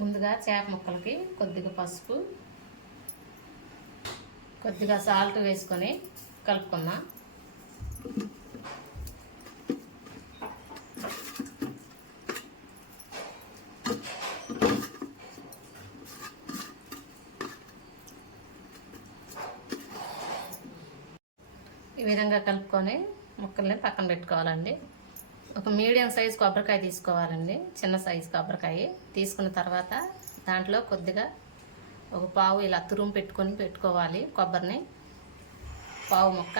ముందుగా చేప ముక్కలకి కొద్దిగా పసుపు, కొద్దిగా సాల్ట్ వేసుకొని కలుపుకుందాం. ఈ విధంగా కలుపుకొని ముక్కల్ని పక్కన పెట్టుకోవాలండి. ఒక మీడియం సైజు కొబ్బరికాయ తీసుకోవాలండి. చిన్న సైజు కొబ్బరికాయ తీసుకున్న తర్వాత దాంట్లో కొద్దిగా ఒక పావు ఇలా తురుము పెట్టుకోవాలి కొబ్బరిని, పావు ముక్క.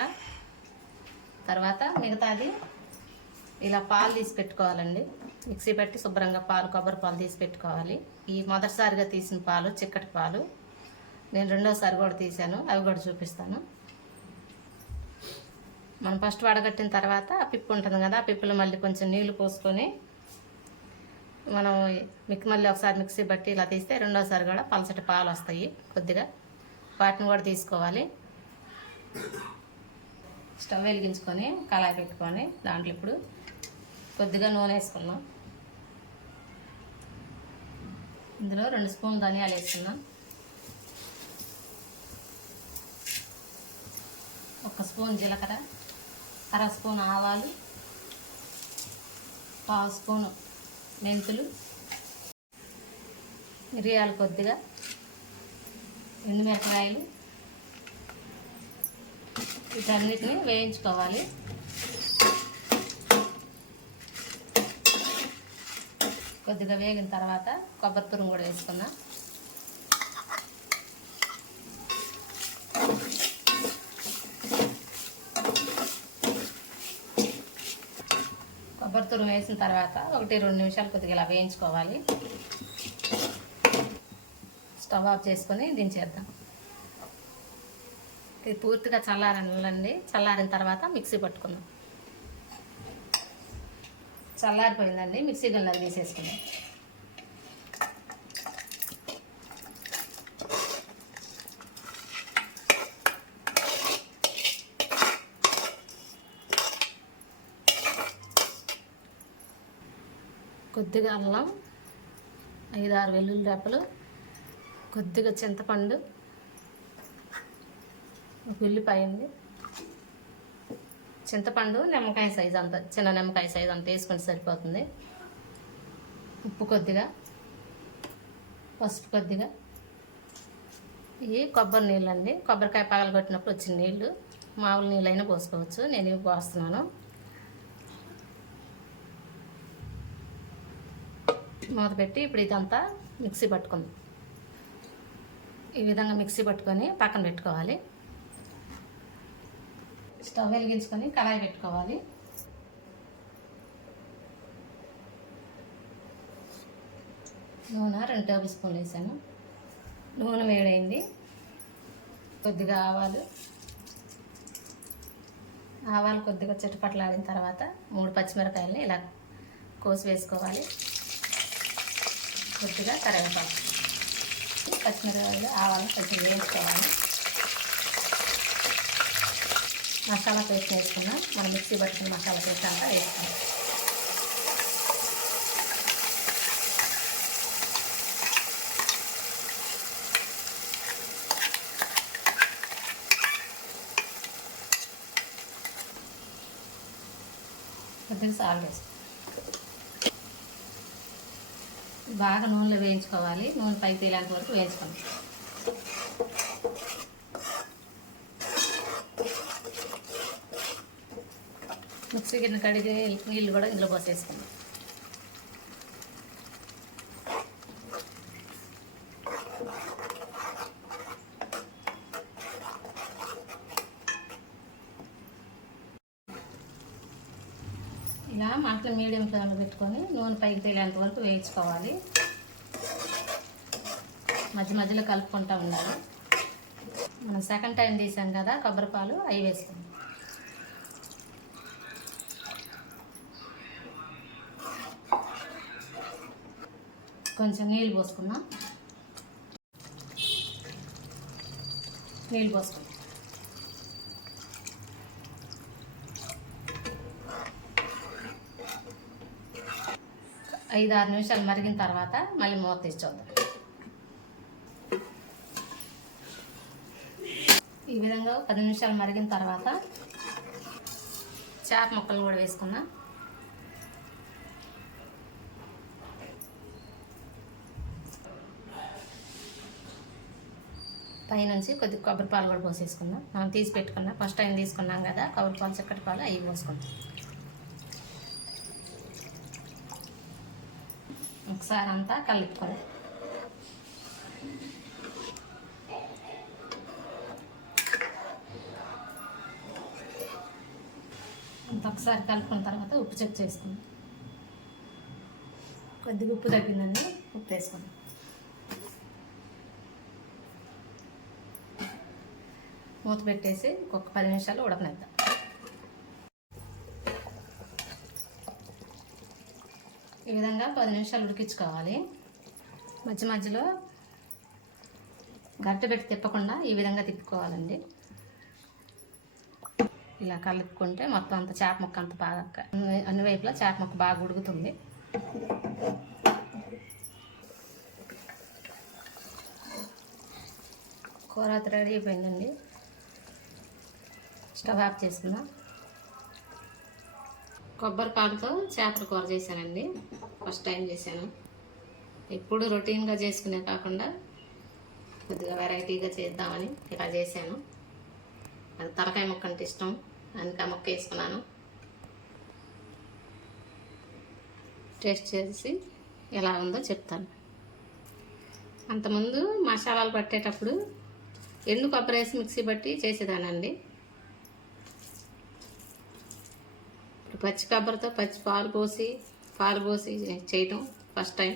తర్వాత మిగతాది ఇలా పాలు తీసి పెట్టుకోవాలండి. మిక్సీ పెట్టి శుభ్రంగా కొబ్బరి పాలు తీసి పెట్టుకోవాలి. ఈ మొదటిసారిగా తీసిన పాలు చిక్కటి పాలు, నేను రెండోసారి కూడా తీసాను, అవి కూడా చూపిస్తాను. మనం ఫస్ట్ వడగట్టిన తర్వాత ఆ పిప్పు ఉంటుంది కదా, ఆ పిప్పులో మళ్ళీ కొంచెం నీళ్లు పోసుకొని మనం మళ్ళీ ఒకసారి మిక్సీ బట్టి ఇలా తీస్తే రెండోసారి కూడా పలచటి పాలు వస్తాయి కొద్దిగా, వాటిని కూడా తీసుకోవాలి. స్టవ్ వెలిగించుకొని కళాయి పెట్టుకొని దాంట్లో ఇప్పుడు కొద్దిగా నూనె వేసుకున్నాం. ఇందులో 2 స్పూన్లు ధనియాలు వేసుకున్నాం, 1 స్పూన్ జీలకర్ర, 1/2 స్పూన్ ఆవాలు, 1/2 స్పూను మెంతులు, మిరియాలు కొద్దిగా, ఎండుమిరపకాయలు, వీటన్నిటిని వేయించుకోవాలి. కొద్దిగా వేగిన తర్వాత కొబ్బరి తురుము కూడా వేసుకుందాం. కొబ్బరి తురుము వేసిన తర్వాత 1-2 నిమిషాలు కొద్దిగా ఇలా వేయించుకోవాలి. స్టవ్ ఆఫ్ చేసుకొని దించేద్దాం. ఇది పూర్తిగా చల్లారనండి. చల్లారిన తర్వాత మిక్సీ పట్టుకుందాం. చల్లారిపోయిందండి, మిక్సీ గిన్నెలో తీసేసుకుందాం. కొద్దిగా అల్లం, 5-6 వెల్లుల్లి రెప్పలు, కొద్దిగా చింతపండు, ఒక ఉల్లిపాయ ఉంది, చింతపండు నిమ్మకాయ సైజు అంత, చిన్న నిమ్మకాయ సైజు అంత వేసుకుంటే సరిపోతుంది. ఉప్పు కొద్దిగా, పసుపు కొద్దిగా. ఇవి కొబ్బరి నీళ్ళు అండి, కొబ్బరికాయ పగలగొట్టినప్పుడు వచ్చిన నీళ్ళు. మామూలు నీళ్ళైనా పోసుకోవచ్చు, నేను ఇవి పోస్తున్నాను. మూత పెట్టి ఇప్పుడు ఇదంతా మిక్సీ పట్టుకుందాం. ఈ విధంగా మిక్సీ పట్టుకొని పక్కన పెట్టుకోవాలి. స్టవ్ వెలిగించుకొని కళాయి పెట్టుకోవాలి. నూనె 2 టేబుల్ స్పూన్లు వేసాను. నూనె వేడైంది. కొద్దిగా ఆవాలు కొద్దిగా చిటపట్లాడిన తర్వాత 3 పచ్చిమిరకాయలని ఇలా కోసి వేసుకోవాలి. కొద్దిగా కరివేపాకు, పచ్చిమిరకాయలు, ఆవాలను కొంచెం వేయించుకోవాలి. మసాలా పేస్ట్ వేసుకున్నాం. మనం మిక్సీ పట్టుకున్న మసాలా పేస్ట్ అంతా వేసుకున్నాం. కొద్దిగా సాల్ట్ వేసుకోవాలి. బాగా నూనెలో వేయించుకోవాలి. నూనె పైకి తేలేంత వరకు వేయించుకోండి. మిక్సీ గిన్నె కడిగి నీళ్ళు కూడా ఇందులో పోసేసుకుందాం. ఇలా మంటలు మీడియం ఫ్లేమ్లో పెట్టుకొని నూనె పైకి తేలేంత వరకు వేయించుకోవాలి. మధ్య మధ్యలో కలుపుకుంటూ ఉండాలి. మనం సెకండ్ టైం తీసాం కదా కొబ్బరిపాలు, అవి వేసుకుందాం. కొంచెం నీళ్ళు పోసుకున్నాం. నీళ్ళు పోసుకున్నాం. 5-6 నిమిషాలు మరిగిన తర్వాత మళ్ళీ మూత తీసి చూద్దాం. ఈ విధంగా 10 నిమిషాలు మరిగిన తర్వాత చేప ముక్కలు కూడా వేసుకుందాం. పైనుంచి కొద్దిగా కొబ్బరి పాలు కూడా పోసేసుకుందాం. మనం తీసి పెట్టుకున్నాం, ఫస్ట్ టైం తీసుకున్నాం కదా కొబ్బరి పాలు, చక్కటి పాలు అవి పోసుకుంటాం. ఒకసారి అంతా కలుపుకోవాలి. ఒకసారి కలుపుకున్న తర్వాత ఉప్పు చెక్ చేసుకుందాం. కొద్దిగా ఉప్పు తగ్గిందండి, ఉప్పు వేసుకుందాం. మూత పెట్టేసి ఒక 10 నిమిషాలు ఉడకనిద్దాం. ఈ విధంగా 10 నిమిషాలు ఉడికించుకోవాలి. మధ్య మధ్యలో గట్ట పెట్టి తిప్పకుండా ఈ విధంగా తిప్పుకోవాలండి. ఇలా కలుపుకుంటే మొత్తం అంత చేప ముక్క అంత బాగా అన్ని వైపులా చేప ముక్క బాగా ఉడుకుతుంది. కూర రెడీ అయిపోయిందండి. స్టవ్ ఆఫ్ చేసుకుందాం. కొబ్బరి పాలతో చేపల కూర చేశానండి, ఫస్ట్ టైం చేశాను. ఎప్పుడు రొటీన్గా చేసుకునే కాకుండా కొద్దిగా వెరైటీగా చేద్దామని ఇలా చేశాను. అది తలకాయ ముక్క అంటే ఇష్టం, అందుకే ముక్క వేసుకున్నాను. టేస్ట్ చేసి ఎలా ఉందో చెప్తాను. అంతకుముందు మసాలాలు పట్టేటప్పుడు ఎండు కొబ్బరి వేసి మిక్సీ పట్టి చేసేదానండి. ఇప్పుడు పచ్చి కొబ్బరితో పచ్చి పాలు పోసి చేయటం ఫస్ట్ టైం.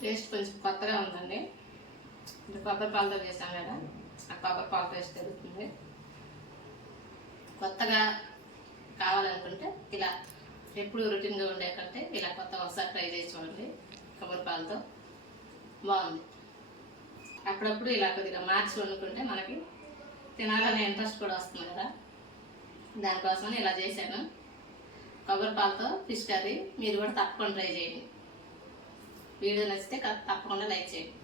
టేస్ట్ కొంచెం కొత్తగా ఉందండి. అంటే కొబ్బరి పాలతో చేసాం కదా, ఆ కొబ్బరి పాల టేస్ట్ తెలుస్తుంది. కొత్తగా కావాలనుకుంటే ఇలా, ఎప్పుడు రొటీన్గా ఉండే కంటే ఇలా కొత్తగా ఒకసారి ట్రై చేసి చూడండి. కొబ్బరి పాలతో బాగుంది. అప్పుడప్పుడు ఇలా కొద్దిగా మార్చి వండుకుంటే మనకి తినాలనే ఇంట్రెస్ట్ కూడా వస్తుంది కదా, దానికోసమని ఇలా చేశాను. కొబ్బరి పాలతో ఫిష్ కర్రీ మీరు కూడా తప్పకుండా ట్రై చేయండి. వీడియో నచ్చితే తప్పకుండా లైక్ చేయండి.